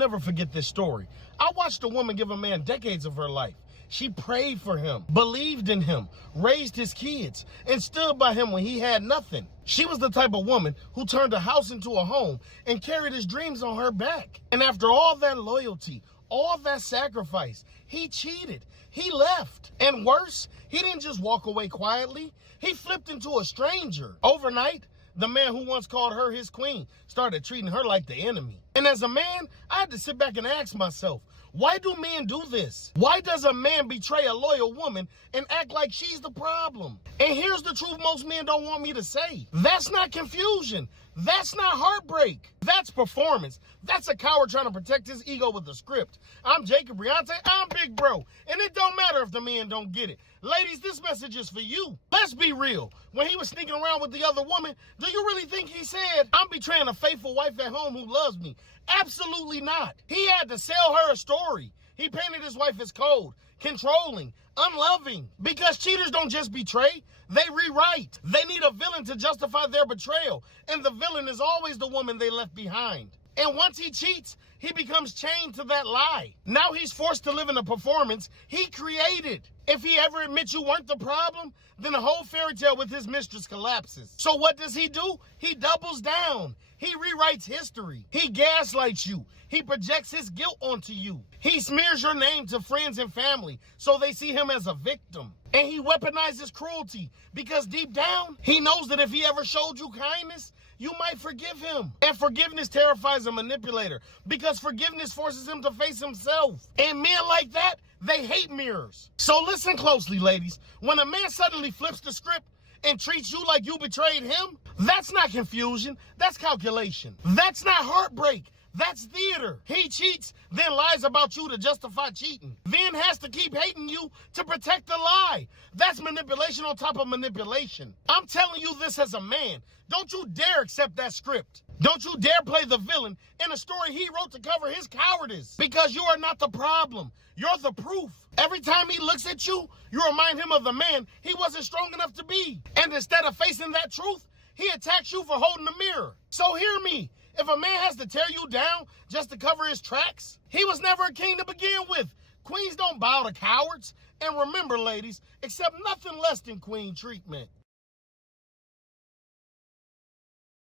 never forget this story. I watched a woman give a man decades of her life. She prayed for him, believed in him, raised his kids, and stood by him when he had nothing. She was the type of woman who turned a house into a home and carried his dreams on her back. And after all that loyalty, all that sacrifice, he cheated. He left. And worse, he didn't just walk away quietly. He flipped into a stranger. Overnight, the man who once called her his queen started treating her like the enemy. And as a man, I had to sit back and ask myself, why do men do this? Why does a man betray a loyal woman and act like she's the problem? And here's the truth most men don't want me to say. That's not confusion. That's not heartbreak. That's performance. That's a coward trying to protect his ego with a script. I'm Jacob Briante. I'm Big Bro. And it don't matter if the men don't get it. Ladies, this message is for you. Let's be real. When he was sneaking around with the other woman, do you really think he said, I'm betraying a faithful wife at home who loves me? Absolutely not. He had to sell her a story. He painted his wife as cold, controlling, unloving. Because cheaters don't just betray, they rewrite. They need a villain to justify their betrayal. And the villain is always the woman they left behind. And once he cheats, he becomes chained to that lie. Now he's forced to live in a performance he created. If he ever admits you weren't the problem, then the whole fairy tale with his mistress collapses. So what does he do? He doubles down. He rewrites history. He gaslights you. He projects his guilt onto you. He smears your name to friends and family so they see him as a victim. And he weaponizes cruelty because deep down, he knows that if he ever showed you kindness, you might forgive him. And forgiveness terrifies a manipulator because forgiveness forces him to face himself. And men like that, they hate mirrors. So listen closely, ladies. When a man suddenly flips the script and treats you like you betrayed him, that's not confusion, that's calculation. That's not heartbreak, that's theater. He cheats, then lies about you to justify cheating. Then has to keep hating you to protect the lie. That's manipulation on top of manipulation. I'm telling you this as a man. Don't you dare accept that script. Don't you dare play the villain in a story he wrote to cover his cowardice. Because you are not the problem. You're the proof. Every time he looks at you, you remind him of the man he wasn't strong enough to be. And instead of facing that truth, he attacks you for holding the mirror. So hear me. If a man has to tear you down just to cover his tracks, he was never a king to begin with. Queens don't bow to cowards. And remember, ladies, accept nothing less than queen treatment.